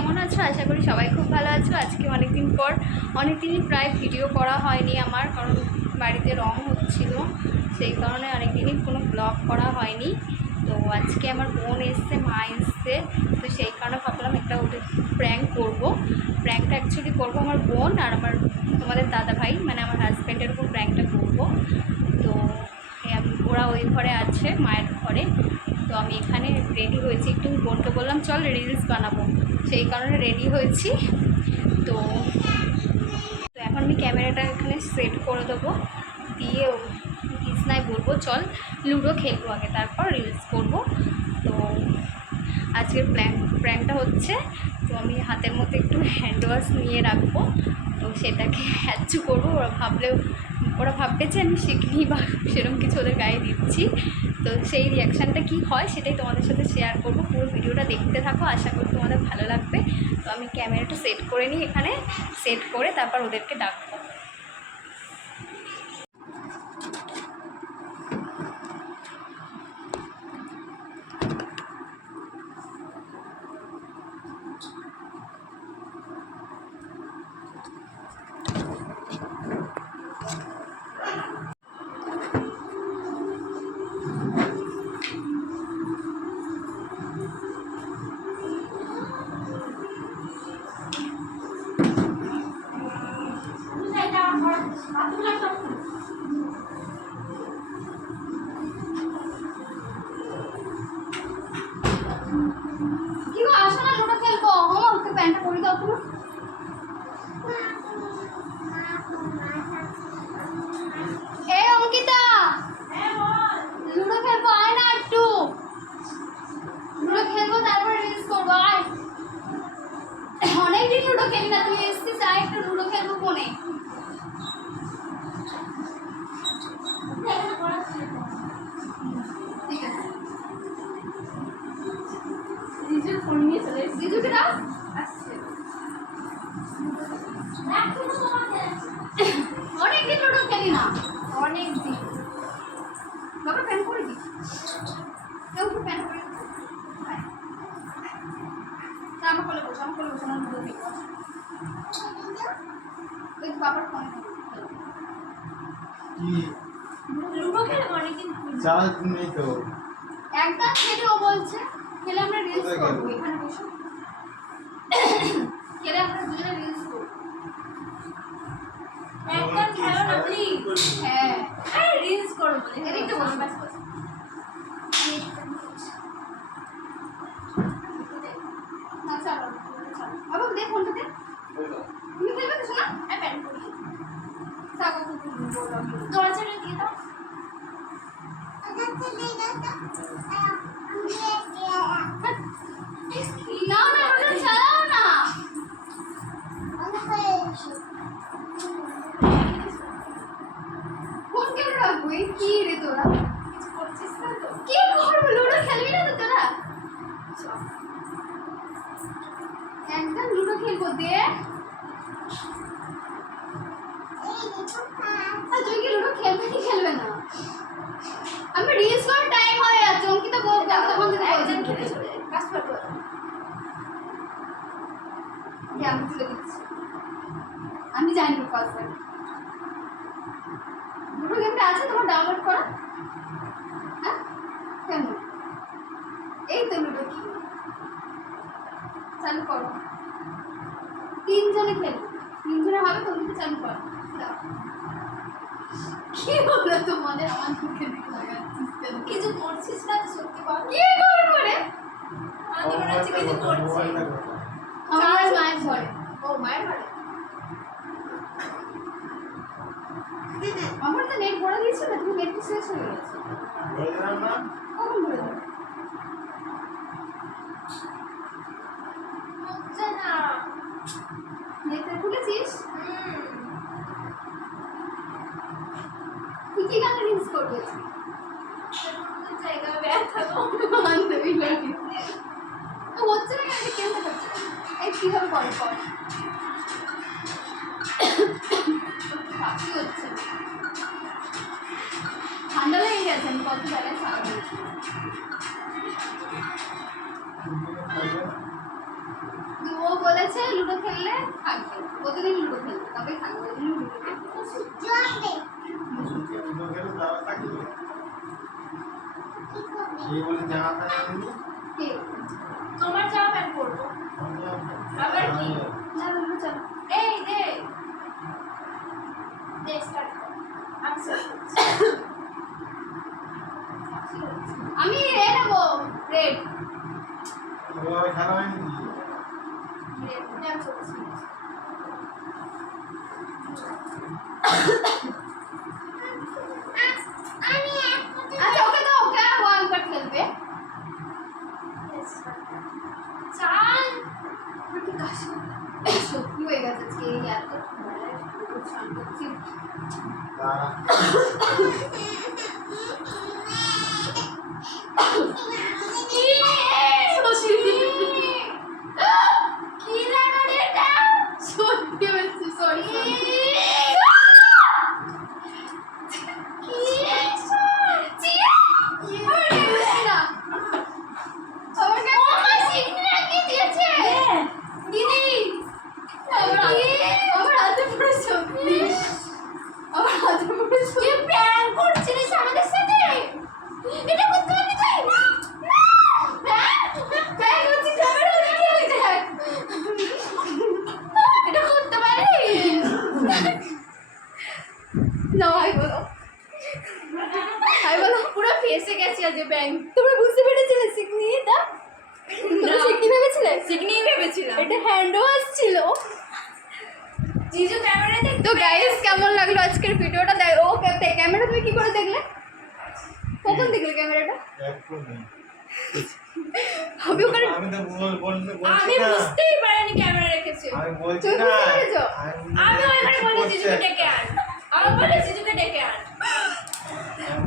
কেমন আছো? আশা করি সবাই খুব ভালো আছো। আজকে অনেকদিন পর, অনেকদিনই প্রায় ভিডিও করা হয়নি আমার, কারণ বাড়িতে রং হচ্ছিল। সেই কারণে অনেকদিনই কোনো ব্লগ করা হয়নি। তো আজকে আমার বোন এসছে, মা এসছে। তো সেই কারণে ভাবলাম একটা ওদের প্র্যাঙ্ক করব। প্র্যাঙ্কটা অ্যাকচুয়ালি করব আমার বোন আর আমার তোমাদের দাদা ভাই মানে আমার হাজব্যান্ডের উপর প্র্যাঙ্কটা করব। তো ওরা ওই ঘরে আছে, মায়ের ঘরে। তো আমি এখানে রেডি হয়েছি। একটু বোনকে বললাম, চল রিলস বানাবো। সেই কারণে রেডি হয়েছি। তো তো এখন আমি ক্যামেরাটা এখানে সেট করে দেবো। দিয়ে কৃষ্ণায় বলব, চল লুডো খেলব আগে, তারপর রিলস করব। তো আজকের প্ল্যান প্ল্যানটা হচ্ছে, তো আমি হাতের মধ্যে একটু হ্যান্ড ওয়াশ নিয়ে রাখব। তো সেটাকে হ্যাচু করব। ভাবলেও ওরা ভাববে আমি শিখিনি বা সেরকম কিছু ওদের গায়ে দিচ্ছি। তো সেই রিয়াকশানটা কী হয় সেটাই তোমাদের সাথে শেয়ার করব। পুরো ভিডিওটা দেখতে থাকো, আশা করি তোমাদের ভালো লাগবে। তো আমি ক্যামেরাটা সেট করে নিই এখানে সেট করে তারপর ওদেরকে ডাকবো। কি গো আসো না, লুডো খেলব। হমা ওকে অঙ্কিতা! লুডো খেলব, আয় না একটু। লুডো খেলব, তারপরে রিলস করব, আয়। অনেকদিন লুডো খেলি না তুই এসছিস, আয় একটু লুডো খেলব ফোনে। ফোন নিয়ে চলে এসেছি। জিজুকে দাও আসছে। অনেক দিন লুডো খেলি না। অনেক দিন বাবা প্যান করে দি কেউ তো প্যান করে হ্যাঁ। তা আমার কোলে বসো আমার কোলে বসো না লুডো খেলব ওই বাবার ফোন কি? লুডো খেলব অনেকদিন চার্জ নেই তো। একদম খেলে ও বলছে। খেলে আমরা রিলস করব এখানে বসো। খেলে আমরা দুজনে রিলস করব। একদম খেলো না প্লিজ হ্যাঁ। আরে রিলস করব বলে এদিকটা বসো। ব্যাস বসো না? চলো চলো লুডো খেলব দে আর তুই কি লুডো খেলবে কি খেলবে না? আমি রিলস করার টাইম হয়ে যাচ্ছে অঙ্কিতা বল কথা বলতে একজন খেলে চলে কাজ করব আমি তুলে দিচ্ছি। আমি জানি না দুটো গেমটা আছে তোমার ডাউনলোড করা। হ্যাঁ? কেন এই তো লুডো কি চালু করো। তিনজনে খেলো। তিনজনে হবে তো কিন্তু চালু করো। কি হলো তোমাদের? আমার মুখে? কিছু করছিস না সত্যি বল। কি আমি মনে হচ্ছে কিছু করছি। আমার মায়ের ঘরে। ও মায়ের বাড়ি আমার তো নেট ভরা দিয়েছিল না তুমি নেট শেষ হয়ে গেছে। বলে দিলাম না। কখন ভরে দেবে? না নেটটা খুলেছিস। তুই কি গানে রিলস করবে ঠান্ডা লেগে গেছে, আমি কত জায়গায় সারা ও প্রতিদিন লুডো খেললে থাকবে। জন্য লুডো খেলবে তবে থাকবে? তোমার জামা প্যান্ট পরবো আবার কি? এই দে। আমি। এ নেব। রেড। খেলা হয়নি রেড আমি চলছি আচ্ছা ওকে তো ওকে ও একবার খেলবে চাল আমার কি কাশি সত্যি হয়ে গেছে আজকে এই এত ঠান্ডায় পুরো স্নান করছি দাঁড়া কি লাগালে এটা সত্যি বলছি সরি দিদি আমার আমার হাতে পুরো সত্যি আমার হাতে পুরো সত্যি প্র্যাঙ্ক করছিলিস আমাদের সাথে এটা করতে পারবি তুই প্র্যাঙ্ক করছিস ক্যামেরা দেখে হয়ে যায় এটা করতে পারবি না ভাই বলো। ভাই বলো। পুরো ফেসে গেছে আজ ব্যাংক তোমরা বুঝতে পেরেছিলে সিগনি এটা? তোমরা সিগনি ভেবেছিলে? সিগনি ভেবেছিলাম। এটা হ্যান্ড ওয়াশ ছিল জিজু ক্যামেরা দেখ তো গাইস কেমন লাগল আজকের ভিডিওটা? দেখ ও ক্যামেরা তুমি কি করে দেখলে? কখন দেখলে ক্যামেরাটা? আমি ওখানে আমি তো বল আমি বুঝতেই পারিনি ক্যামেরা রেখেছে। আমি বলছি না। আমি ওইখানে বলি করছে? জিজুকে একটা। ডেকে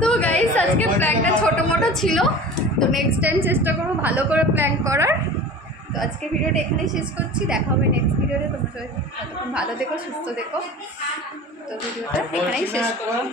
তো গাইস আজকে প্ল্যানটা ছোটো মোটো ছিল। তো নেক্সট টাইম চেষ্টা করব ভালো করে প্ল্যান করার। তো আজকে ভিডিওটা এখানেই শেষ করছি। দেখা হবে নেক্সট ভিডিওতে তোমরা সবাই ভালো দেখো সুস্থ দেখো তো ভিডিওটা এখানেই শেষ না, করব